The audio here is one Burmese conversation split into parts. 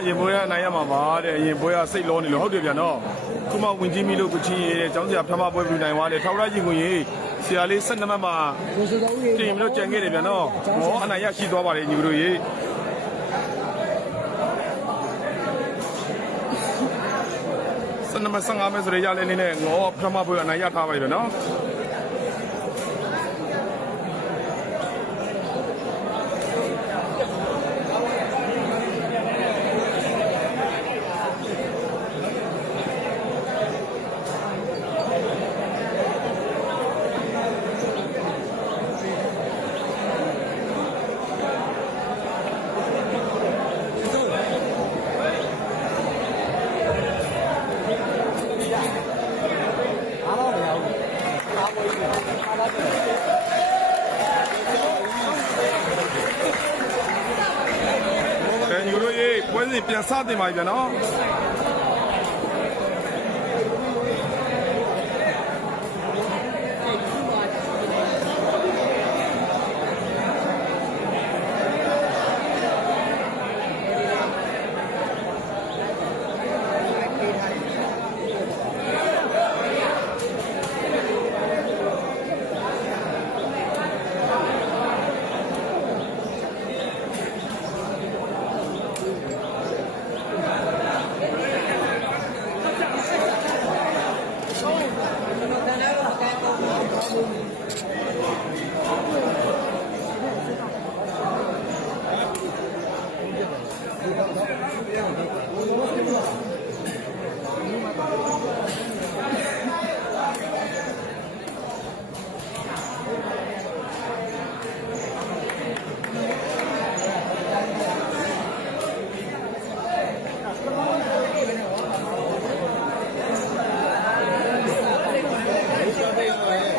အရင်ဘွဲကအနိုင်ရမှာပါတဲ့အရင်ဘွဲကစိတ်လောနေလို့ဟုတ်တယ်ဗျာနော်ခုမှဝင်ကြီးမီလို့ကချင်ရတဲ့ကျောင်းဆရာဖမ်းမပွဲပြနိုင်သွားတယ်ထောက်ရကြီးကိုကြီးဆရာလေး၁၂မှတ်မှာကိုစတော်ဦးရေတင်ပြီးတော့ကြံခဲ့တယ်ဗျာနော်ဟောအနိုင်ရရှိသွားပါလေညီတို့ကြီးစနမ15မဲဆိုရရလဲနေနဲ့ငေါဖမ်းမပွဲအနိုင်ရထားပါပြီဗျာနော် အဲညီတို့ရေ ပွဲစဉ်ပြန်စတင်ပါပြီဗျာနော်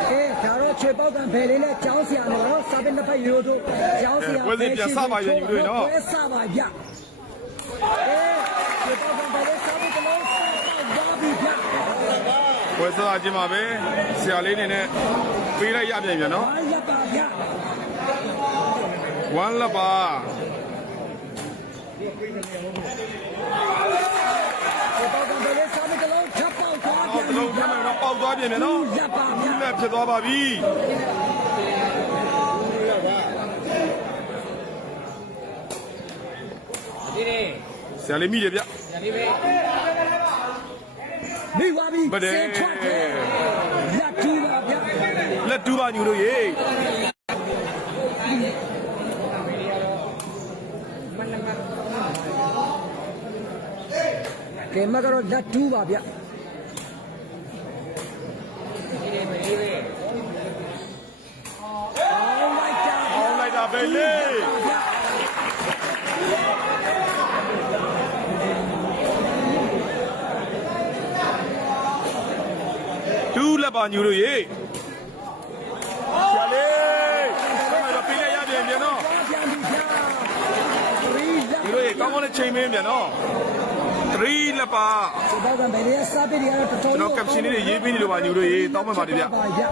ကဲဒါတော့ခြေပေါက်ကံဖယ်လေးနဲ့ကျော င်းဆရာနော်စာပင်တစ်ဖက်ရိုးတို့ကျောင်းဆရာပွဲစဉ်ပြန်စပါရဲ့ညီတို့နော်ပွဲစပါဗျအဲခြေပေါက်ကံဖယ်လေးစာပင်တစ်လုံးစပါပြီဗျပွဲစားခြင်းပါပဲဆရာလေးနေနဲ့ပေးလိုက်ရပြန်ဗျာနော်အားရပါဗျဝမ်းလက်ပါခြေပေါက်ကံဖယ်လေးစာပင်တစ်လုံးထပ်ပေါက်သွားအော်တလုံးထမ်းမယ်တော့ပေါက်သွားပြန်ဗျာနော်ရပါဗျဒီလက်ဖြစ်သွားပါပြီ ဆရာလေးမိတယ်ဗျမိပါပြီဗတဲ့စင်ထွက်တယ်လက်ထူပါဗျလက်တူးပါညီတို့ရေကဲမကတော့လက်ထူပါဗျ လက်ပါညီတို့ရေဆရာလေးဆက်မယ်တော့ပေးလိုက်ရပြန်ဗျာနော်ပြန်ပြီဗျာရီလက်ညီတို့ရေကောင်းကောင်းနဲ့ချိန်မင်းဗျာနော်3လက်ပါဒီတော့ကဘယ်ရဲ့စာပေတွေကတော့တော်ကျွန်တော်ကပ်ရှင်လေးတွေရေးပေးနေလို့ပါညီတို့ရေတောင်းမှန်ပါတယ်ဗျပါဗျ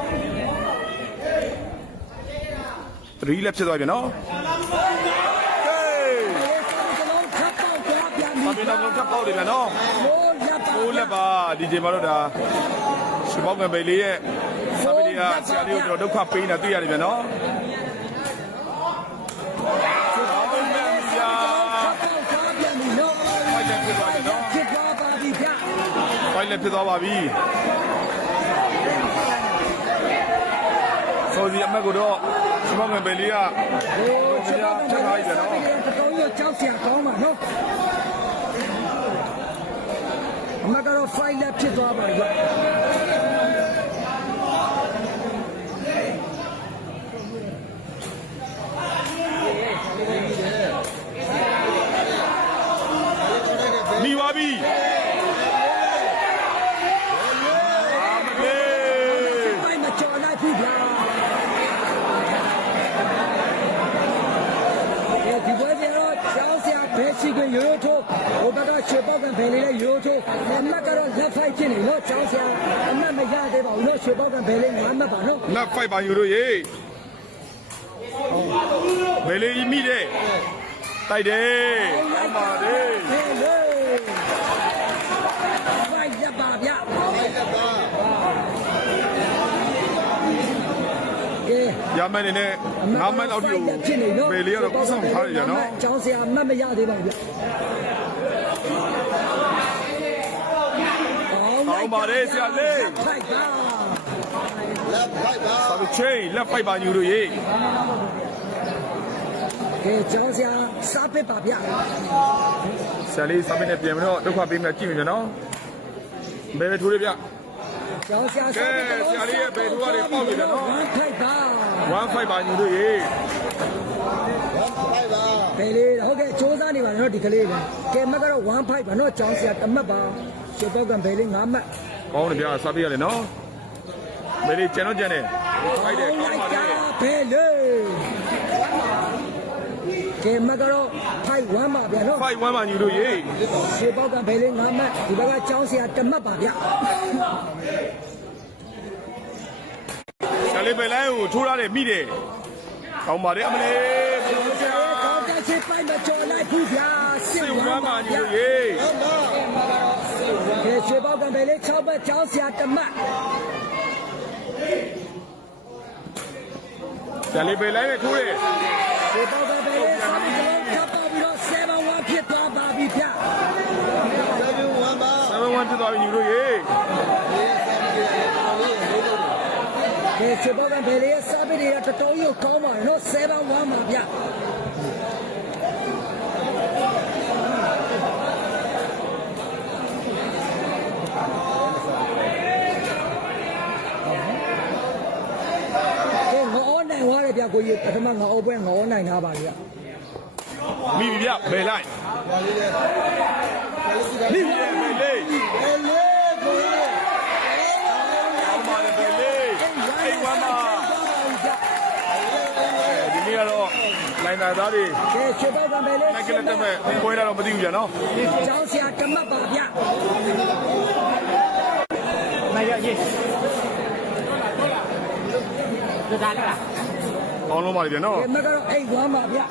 3လက်ဖြစ်သွားပြီနော်ဟေးဒီလုံးထပ်ပေါက်သွားပြန်ပြီမပင်တော့ထပ်ပေါက်တယ်ဗျာနော်မိုးလက်ပါကိုးလက်ပါဒီချိန်မှာတော့ဒါ ရှုပေါက်ကံပဲလေးရဲ့စာပေတွေကဆရာလေးကိုတော့ဒုက္ခပေးနေတာတွေ့ရတယ်ဗျာနော်ဟုတ်ပါဗျာပေါက်သွားပြန်ပြီနော်ဖိုက်လက်ဖြစ်သွားပြီနော်ဖြစ်သွားပါပြီဗျဖိုက်လက်ဖြစ်သွားပါပြီဆိုစီအမက်ကိုတော့ရှုပေါက်ကံပဲလေးကဟိုဘုရားထပ်ထားပြီဗျာနော်တော်တော်ကြောက်စရာကောင်းပါနော် အမကတော့ fight လက်ဖြစ်သွားပါပြီဗျ ဘယ်လေးလဲရိုးချိုးအမတ်ကတော့လက်ဖိုက်ဖြစ်နေနော်ကျောင်းဆရာအမတ်မရသေးပါဘူးနော်ရွှေပေါက်ကဘယ်လေးငါမတ်ပါနော်လက်ဖိုက်ပါယူတို့ရေဘယ်လေးမိတဲ့တိုက်တယ်ပါတယ်ဘယ်လေးဖိုက်ရပါဗျဖိုက်ရပါရမန်နေနဲ့ငါးမိုင်လောက်တူပဲလေးရတော့ကုဆောင်ထားရကြနော်။ကျောင်းဆရာမတ်မရသေးပါဘူးဗျ။ ကောင်းပါတယ်ဆရာလေးဖိုက်ပါလက်ဖိုက်ပါစာပချင်းလက်ဖိုက်ပါညူတို့ရေကဲကျောင်းဆရာစားပစ်ပါဗျဆရာလေးစာပင်းနဲ့ပြင်မတော့ဒုက္ခပေးမှကြည့်မြင်နော်ဘယ်ပဲထိုးရဗျကျောင်းဆရာစားပစ်ကဲဆရာလေးရဲ့ဘယ်သူကတွေပေါက်နေတယ်နော်ဝမ်းဖိုက်ပါဝမ်ဖိုက်ပါညူတို့ရေလက်ဖိုက်ပါဘယ်လေးဟုတ်ကဲ့စူးစမ်းနေပါနော်ဒီကလေးကကဲမကတော့ဝမ်းဖိုက်ပါနော်ကျောင်းဆရာတမတ်ပါ ရွှေတော့ကဘယ်လေးငါမှတ်ကောင်းတယ်ဗျာစာပေးရတယ်နော်ဘယ်လေးကျန်တော့ကျန်တယ်ဖိုက်တယ်ကောင်းပါလေဘယ်လေးကဲမကတော့ဖိုက်ဝမ်းပါဗျာနော်ဖိုက်ဝမ်ပါညူတို့ရေရွှေပေါက်ကဘယ်လေးငါမှတ်ဒီဘက်ကကျောင်းဆရာတမတ်ပါဗျာဆရာလေးပဲလိုင်းကိုထိုးရတယ်မိတယ်ကောင်းပါတယ်အမလေးဘုရားဆရာကောင်းတဲ့ချစ်ပိုက်မကျော်လိုက်ဘူးဗျာစစ်စိတ်ဝဝမ်းမ်းပါပါညူဗျာတို့ရေ ကဲရွှေပေါက်ကဘယ်လေး6ဘက်ကျောင်းဆရာတမတ်ဆရာလေးပဲလိုင်းနဲ့ထိုးတယ်ရွှေပေါက်ကဘယ်လေးစားပြီးတော့ကပ်ပါပြီးတော့7 1ဖြစ်သွားပါပြီဗျာလက်ပြုဝမ်းပါဆမ်ဝမ်ဖြစ်သွားပြီညူတို့ရေကဲရွှေပေါက်ကဘယ်လေးစားပြီးတော့တော်တော်ကြီးကောင်းပါနော်7 1ပါဗျာ ကဲငေါနိုင်သွားတယ်ဗျ ကိုကြီးပထမငေါပွဲငေါနိုင်ထားပါလေဗျမိပြီဗျဘယ်လိုက်မိပြီဘယ်လေးလက်လေးကိုရကောင်းပါလေဘယ်လေးအိမ်ဝမ်းပါဒီနေ့ကတော့လိုင်နာသားတွေကဲချေပေါက်ကံပဲလေလိုက်ကလေးတက်မဲ့ပွဲလာတော့မသိဘူးကြာနော်ကျောင်းဆရာတမတ်ပါဗျ ကောင်းလုံးပါလိမ့်ပြန်နော်။ဒီမှာကတော့အိတ်သွားမှာဗျ။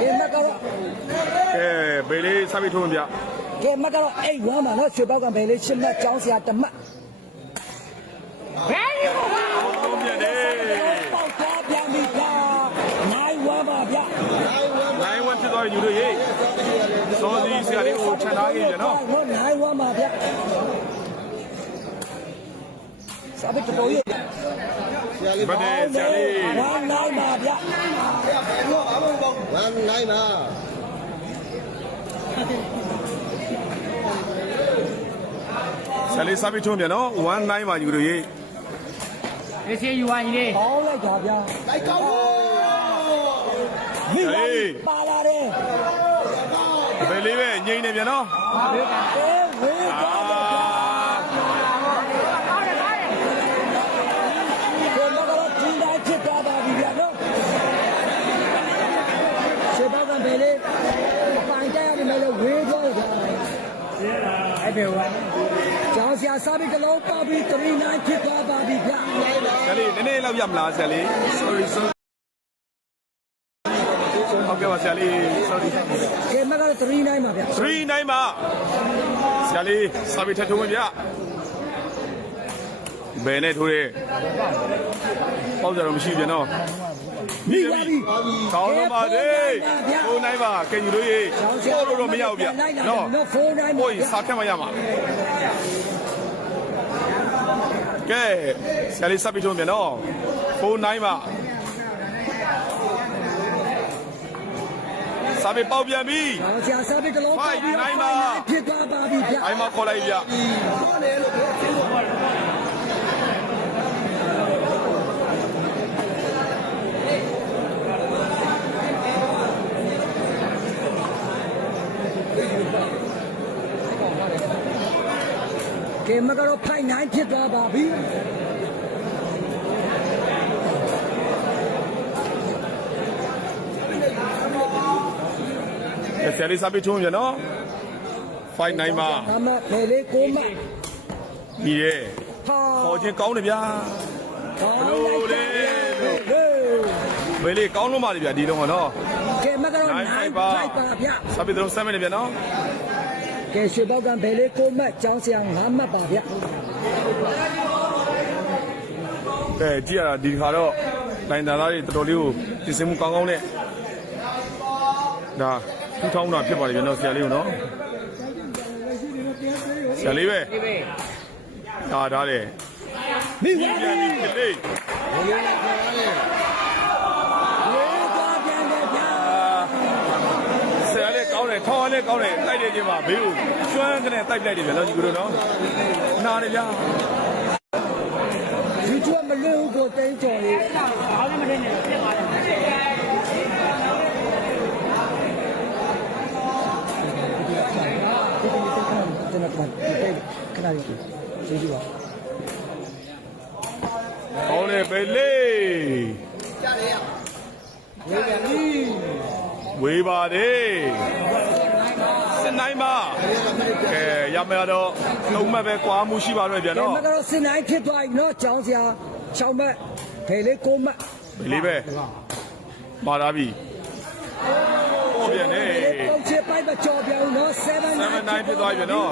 ကေမကတော့ကဲဘယ်လေးစပြီးထုံးပြကေမကတော့အိတ်ဝမ်းပါနော်ရွှေပောက်ကဘယ်လေးရှစ်မှတ်ចောင်းစရာတမတ်ဘယ်လို သွားတယ်ညီတို့ရေစောစီဆရာလေးကိုခြံထားခဲ့ပြီနော်ဟုတ်နိုင်ဝါမှာဗျစာဘက်တော်ရေဆရာလေးဘာလဲဆရာလေးဝမ်းနိုင်ပါဗျဆရာဘယ်တော့အမှန်ပေါ့ဝမ်းနိုင်ပါဆလေးစားပြီးချုံးပြန်နော်19ပါယူတို့ရေးအေးစီယူဝိုင်းလေးဟောလိုက်ပါဗျာလိုက်ကောင်းလို့မိပါ လေးပဲငြိမ်နေပြန်နော်ဝေးကောင်းတော့ဗျာဘယ်တော့တော့ဒီတိုင်းဖြစ်သွားပါပြီဗျာနော်ရှေ့ဘက်ကဘယ်လေးပိုင်တိုင်းရတယ်မလို့ဝေးသွားရတာအဲ့ဘယ်ဝါကျောင်းဆရာစားပြီးကလုံးပပြီး39ဖြစ်သွားပါပြီဗျာ ဆယ်လေးနည်းနည်းလောက်ရမလားဆယ်လေး sorry sorry ဟုတ်ကဲ့ပါဆရာလေး sorry ကဲမကတော့39ပါဗျာ3 9ပါဆရာလေးစပြီးထပ်ထိုးမဗျဘယ်နဲ့ထိုးရဲပေါ့ကြတော့မရှိပြန်နော်မိပါပြီကောင်းတော့ပါသေးဟိုနိုင်ပါကဲယူလို့ရေပို့လို့တော့မရဘူးဗျနော်နော်ဖုန်းတိုင်းပို့ရင်စာခက်မှရမှာကဲဆရာလေးစပ်ပြီးထုံးပြန်နော်ဖုန်းနိုင်ပါ စာပေပေါက်ပြန်ပြီကျောင်းဆရာစားပြီးတစ်လုံးပေါက်ပြီးဖြစ်သွားပါပြီဗျာအိုင်မခေါ်လိုက်ဗျကဲမကတော့ဖိုင်9ဖြစ်သွားပါပြီ ဆရာလေးစပ်ပြီးထုံးပြန်နော်5 9ပါအမဘယ်လေးကိုမဒီရဲဟာခေါ်ခြင်းကောင်းတယ်ဗျာဘလို့လေဘယ်လေးကောင်းလို့ပါလေဗျာဒီတော့ကနော်ကကဲမကတော့နိုင်9ဖိုဖိုက်က်ပါပါဗျစပစ်တော့7မိနစ်ပြန်နော်ကဲရွှေပေါက်ကံဘယ်လေးကိုမှတ်ကျောင်းဆရာ9မှတ်ပါဗျကဲကြည့်ရတာဒီခါတော့လိုင်တန်သားတွေတော်တော်လေးကိုပြင်ဆင်မှုကောင်းကောင်းနဲ့ဒါ ထူထောင်းတာဖြစ်ပါတယ်ပြန်တော့ဆရာလေးကိုနော်ဆရာလေးပဲဒီပဲဒါဒါတယ်မိဝါပြန်ပြီကလေးရေးသွားပြန်တယ်ဗျာဆရာလေးကောင်းတယ်ထောင်းလေးကောင်းတယ်တိုက်တယ်ချင်းမှာဘေးကိုကျွမ်းကနေတိုက်လိုက်တယ်ဗျာနော်ဒီလိုနော်နားတယ်ဗျာဒီကျွတ်မလွတ်ဘူးကိုတင်းကြော်လေးဘာလို့မနေနဲ့ပြတ်သွားတယ် န်တော်ကခဏလေးကျေးဇူးပါကောင်းတယ်ဘေးလေးကြားရရဝေးပြန်ပြီဝေးပါတယ်စနိုင်ပါကဲရမယ်တော့နှုံးမဲ့ပဲကွာမှုရှိပါတော့ဗျာကဲနော်မကတော့စင်နိုင်ဖြစ်သွားပြီနော်ကျောင်းဆရာ6မှတ်ဘယ်လေး9မှတ်ဘေးလေးပဲမာလာပြီဟုတ်ပြန်နေပုံချပိုက် မကြော်ပြောင်းနော်7 7 9ဖြစ်သွားပြီဗျာနော်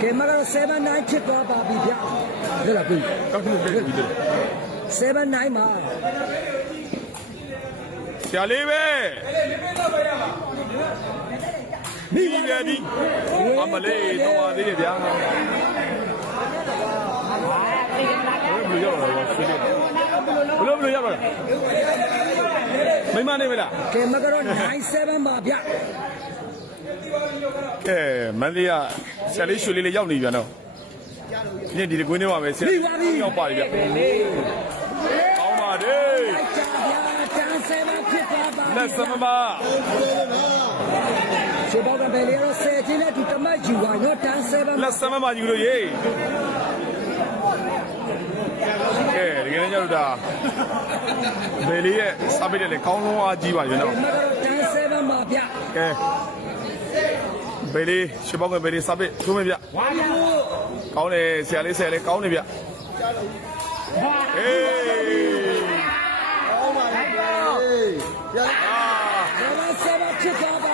ကဲမကတော့7 9ဖြစ်သွားပါပြီဗျာဟုတ်လားပြီကောက်ခုပြေးပြီ7 9မှာဆရာလေးပဲမိရပြီအမလေးတော့ပါသေးတယ်ဗျာဘယ်လိုရောက်လာလဲဆွေးနေ ဘယ်လိုဘယ်လိုရောက်လာလဲမိမနေမလားကဲမကတော့9 7ပါဗျာကဲမန္တလေးကဆရာလေးရွှေလေးလေးရောက်နေပြန်တော့ဒီနေ့ဒီကွင်းထဲမှာပဲဆရာရောက်ပါပြီဗျကောင်းပါတယ်ကြာဗျာတန်း7ဖြစ်သွားပါလက်စမမဒီဘောကဘယ်လေးရော10ချင်းနဲ့ဒီတမတ်ယူပါနော်တန်း7လက်စမမယူလို့ရေး ကဲဒီကနေ့ကျတော့ဒါဘယ်လေးရဲ့စားပိတ်တယ်လေကောင်းလုံးအားကြီးပါပြီနော်မကတော့တန်း7ပါဗျာကဲဘယ်လေးရှေ့ဘောက်ကဘယ်လေးစားပိတ်ထိုးမယ်ဗျဝါယာကောင်းတယ်ဆရာလေးဆရာလေးကောင်းတယ်ဗျအေးကောင်းပါလေရအာ7 7ဖြစ်သွား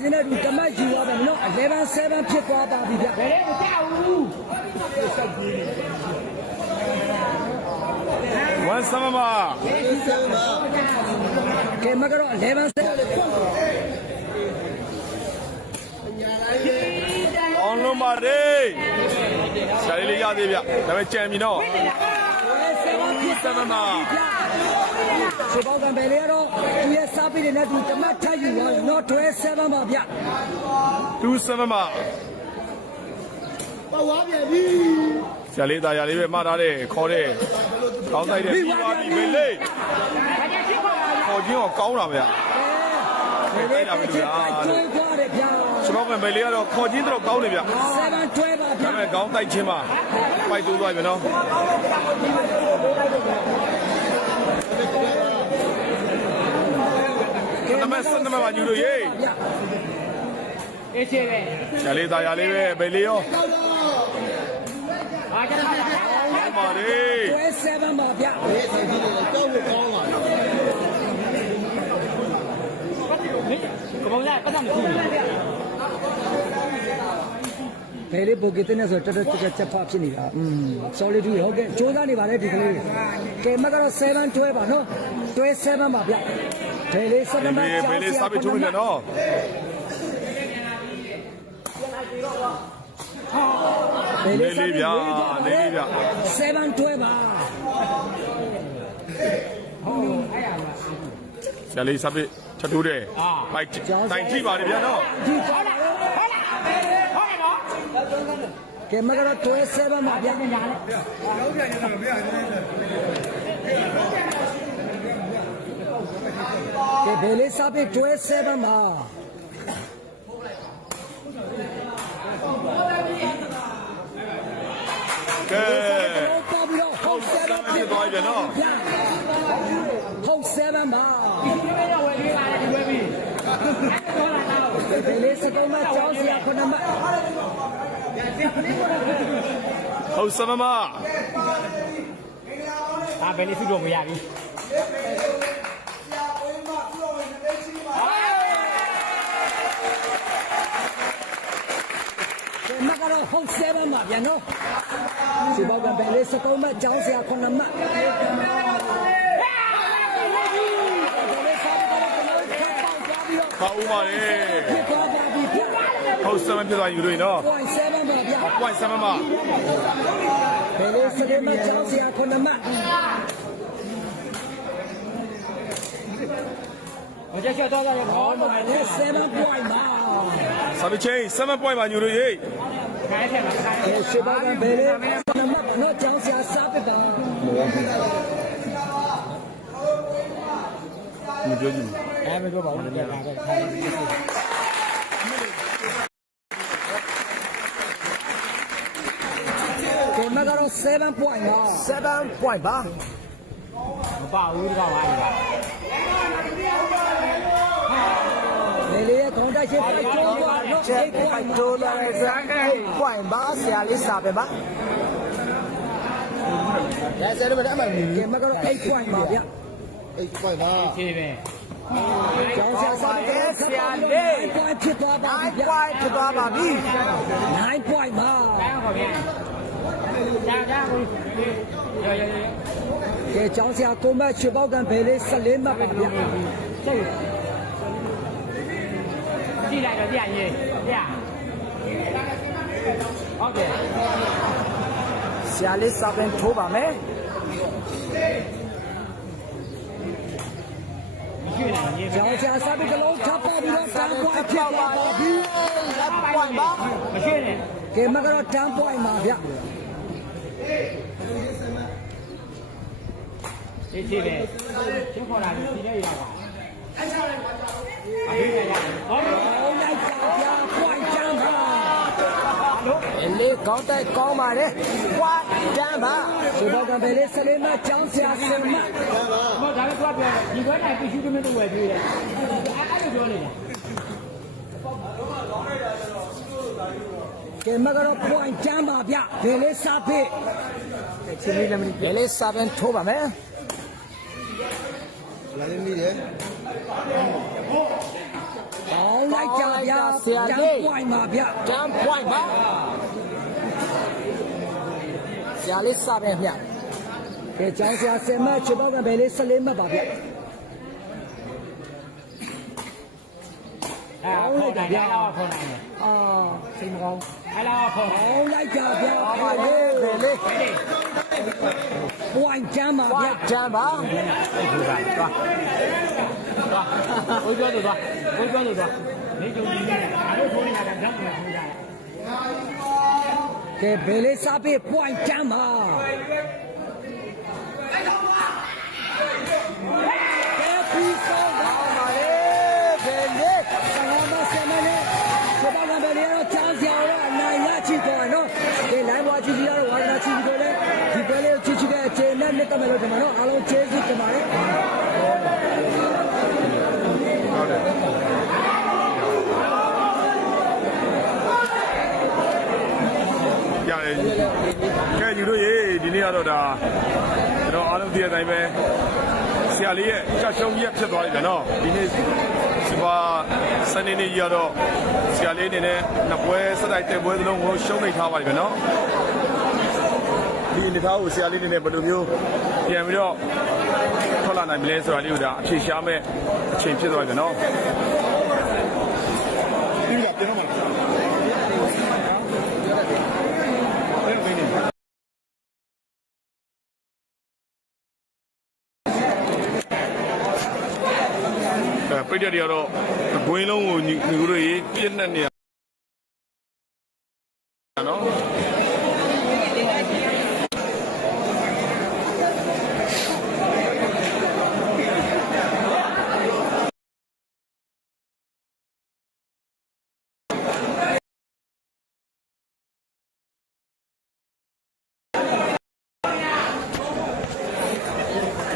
10ချင်းနဲ့ဒီတမတ်ယူပါမယ်နော်11 7ဖြစ်သွားပါပြီဗျာဘယ်လေးကိုကြောက်ဘူးဝန်စမမဒီစမ်းပါကဲမကတော့11 7အောင်လုံးပါလေဆရာလေးလေးရသေးဗျဒါပေမဲ့ကြံပြီနော် 7ဖြစ်စမမဒီဘောကဘယ်လေးရောဒီရဲ့စားပြီးတဲ့နဲ့ဒီတမတ်ထပ်ယူပါမယ်နော်12 7ပါဗျာတူစမမပတ်ဝါပြန်ပြီဆရာလေးသားရလေးပဲမှားထားတယ်ခေါ်တယ်ကောင်းတိုက်တယ်ပြီးပါပြီပဲလေဘာကြဖြစ်ခေါ်လာခေါ်ချင်းတော့ကောင်းတာဗျာဘယ်လေးတစ်ချက်ကျွေးသွားတယ်ဗျာစပောက်ကဘယ်လေးကတော့ခေါ်ချင်းတော့ကောင်းတယ်ဗျာ7 12ပါဗျာဒါပေမဲ့ကောင်းတိုက်ချင်းမှာပိုက်တိုးသွားပြီနော် မစနမမညူလို့ရေးဗျာအေးချေပဲဆရာလေးသားရလေးပဲဘယ်လေးရောဘာကြတော့ကောင်းပါလေ12 7ပါဗျာဒီဆိုင်ကြီးတွေကြောက်လို့ကောင်းလာတယ်ကမောလာပတ်တယ်မခုဘူးဘယ်လေးပိုကစ်တဲ့ဆိုတော်တော်တက်ချက်ဖဖြစ်နေတာอืม sorry တူဟုတ်ကဲ့စူးစမ်းနေပါလေဒီကလေးကဲမကတော့7 12ပါနော်12ပါဗျာ ဘယ်လေး7ပါဘယ်လေးဘယ်လေးစားပြီးထိုးမယ်နော်ဘယ်လေး7 12ပါဆရာလေးစားပြီးချက်တိုးတယ်ပိုက်တိုင်ကြည့်ပါလေဗျာနော်ဒီဟောလာဟောလာဟောလာနော်ကဲမကတော့12ပါဗျာညာလေ ကဲဘယ်လေးစားပြီး12ပါကဲပေါ်ပြီးတော့ဟုတ်7ဖြစ်သွားပြီဗျာနော်ဗျာဟုတ်7ပါဒီလိုတော့ဝယ်ပေးပါလေဒီဝယ်ပြီးဟောလာတော့ဘယ်လေးစကုံးမကျောင်းဆရာခုနမဟုတ်စမမအာဘယ်လေးစုတော့မရဘူး ဒီ မကတော့ဟုတ်ဆဲပါမှာဗျာနော်ဒီဘောကဘယ်လေးစကုံးမကျောင်းဆရာခုနမ ပါဦးပါလေ ဖြစ်သွားပါပြီဗျာ ဟုတ်စမဖြစ်သွားယူလို့နော် ပွိုင်ဆဲပါမှာဗျာ ပွိုင်စမမ ဘယ်လေးစကုံးမကျောင်းဆရာခုနမ 我这小刀子也 ဟော 跑 မ 嘛， လေးဆဲပါပွိုင်မှာ စာပချင်းစမ ရှေ့ပါကဘယ်လဲနမနော်ကျောင်းဆရာစားပစ်တာမပြောကြည့်အဲမပြောပါဘူးကြာတာပဲခါတယ်ကတော့7.5 7.5ပါမပါဘူးဒီကောင်ပါ ချက်တိုးလာတဲ့ဇာတ်ကိုပွိုင်ပါဆရာလေးစာပဲပါဒါဆရာမတမ်းမမီကဲမကတော့8 point ပါဗျ8 point ပါဖြေပဲကျောင်းဆရာစာပဲဆရာလေး9 point ဖြစ်သွားပါပြီ9 point ဖြစ်သွားပါပြီ9 point ပါဟုတ်ကဲ့ဒါဒါကိုရရရကဲကျောင်းဆရာကိုမတ်ချေပေါက်ကံဘယ်လေး14မှတ်ပါဗျဟုတ် ကြည့်လိုက်တော့ပြရင်ပြဟုတ်တယ်ဆရာလေးစာပင်ထိုးပါမယ်မရှိနိုင်ရင်ကျောင်းဆရာစားပစ်ကလုံးထပ်ပါပြီးတော့10 point ဖြစ်သွားပါပြီ10 point ပါမရှိနဲ့ကဲမကတော့10 point ပါဗျဒီကြည့်ပဲချင်းခေါ်လာဒီနေ့ရောက်ပါအဖေကရဟုတ်တယ်ဟောလိုက်ပါဗျ point 10ပါ အလေး ကောင်းတိုက်ကောင်းပါတယ်ကွာတန်းပါဒီဘောကံပဲလေးဆလေးမကျောင်းဆရာဆင်မမဒါလည်းကွာပြောတယ်ဒီဘက်တိုင်းပြရှုသမင်းတို့ဝယ်ပြေးတယ်အဲ့လိုပြောနေတာကဲမကတော့ point ချမ်းပါဗျဘယ်လေးစားဖေးချင်းလေးလည်းမပြီးဘယ်လေးစားပင်ထိုးပါမယ်လာလေးမိတယ်ကောင်းလိုက်ကြဗျဆရာလေး point ပါဗျ jump point ပါ ဆရာလေးစာပင်မြတ်ကဲကျောင်းဆရာ10မှတ်ချပောက်ကံဘယ်လေး14မှတ်ပါဗျအဲ့ဟုတ်တယ်ဗျာခေါ်နိုင်တယ်အာစိတ်မကောင်းအဲ့လာခေါ်ဟောလိုက်ကြဗျပါလေဘယ်လေး point 10ပါဗျ point တန်းပါဘိုးကျော်တို့သွားဘိုးကျော်တို့သွားနေကြုံနေတယ်အားလုံးခေါ်နေတာကဓာတ်ကခေါ်ကြတယ် ကဲဘယ်လေးစားပစ် point 10ပါကဲပြီးဆုံးပါပါလေဘယ်လေးဆလာမဆမနဲ့ချပောက်ကံဘယ်လေးတော့ချမ်းဆရာတော့အနိုင်ရချီပေါ်နော်ကဲလိုင်းဘွားချီချီရတော့ဝါဒနာချီပြီးတော့လေဒီဘယ်လေးချီချီတဲ့အခြေနဲ့မြတ်တယ်လို့ဒီမှာနော်အားလုံးကျေးဇူးတင်ပါတယ်ရတယ်ကဲယူလို့ရေးဒီနေ့ ကတော့ဒါကျွန်တော်အားလုံးသိတဲ့အတိုင်းပဲဆရာလေးရဲ့ချက်ရှုံးကြီးဖြစ်သွားပြီဗျာနော်ဒီနေ့စပါစနေနေ့ကြီးကတော့ဆရာလေးအနေနဲ့နှစ်ပွဲစတိုက်တဲ့ပွဲစလုံးကိုရှုံးနေထားပါပြီဗျာနော်ဒီအနေထားကိုဆရာလေးအနေနဲ့ဘယ်လိုမျိုးပြန်ပြီးတော့ထွက်လာနိုင်မလဲဆိုတာလေးကိုဒါအဖြေရှားမဲ့အချိန်ဖြစ်သွားပြီဗျာနော်ဒီကပြန်တော့မှာဘယ်လိုလဲအဲ ပြိတ္တတွေကတော့အကွင်းလုံးကိုညီညီတို့ရေးပြည့်နဲ့နေရနော်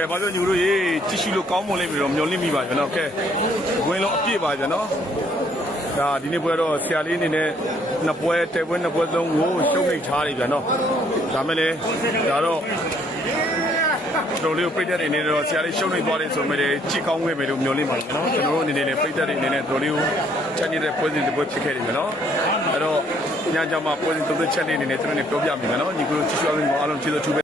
ကဲဘာလို့ညီတို့ရေကြည့်ရှိလို့ကောင်းမွန်လိမ့်မယ်တော့မျှော်လင့်မိပါဗျာနော်ကဲဝင်လုံးအပြည့်ပါဗျာနော်ဒါဒီနေ့ပွဲတော့ဆရာလေးအနေနဲ့နှစ်ပွဲတဲပွဲနှစ်ပွဲသုံးကိုရှုံးနိတ်ထားတယ်ဗျာနော်ဒါမဲ့လေဒါတော့တော်လေးကိုပြိတ္တတွေအနေနဲ့တော့ဆရာလေးရှုံးနိတ်သွားတယ်ဆိုမှလည်းကြည့်ကောင်းဝင်မယ်လို့မျှော်လင့်ပါတယ်နော်ကျွန်တော်တို့အနေနဲ့လည်းပြိတ္တတွေအနေနဲ့တော်လေးကိုချက်နေတဲ့ပွဲစဉ်တစ်ပွဲဖြစ်ခဲ့တယ်ဗျာနော်အဲ့တော့ညကြမှာပွဲစဉ်သုံးသက်ချက်လေးအနေနဲ့ကျွန်တော်တို့ပြောပြမယ်ဗျာနော်ညီကိုကြည့်ရှုအောင်အားလုံးကျေးဇူးတူပဲ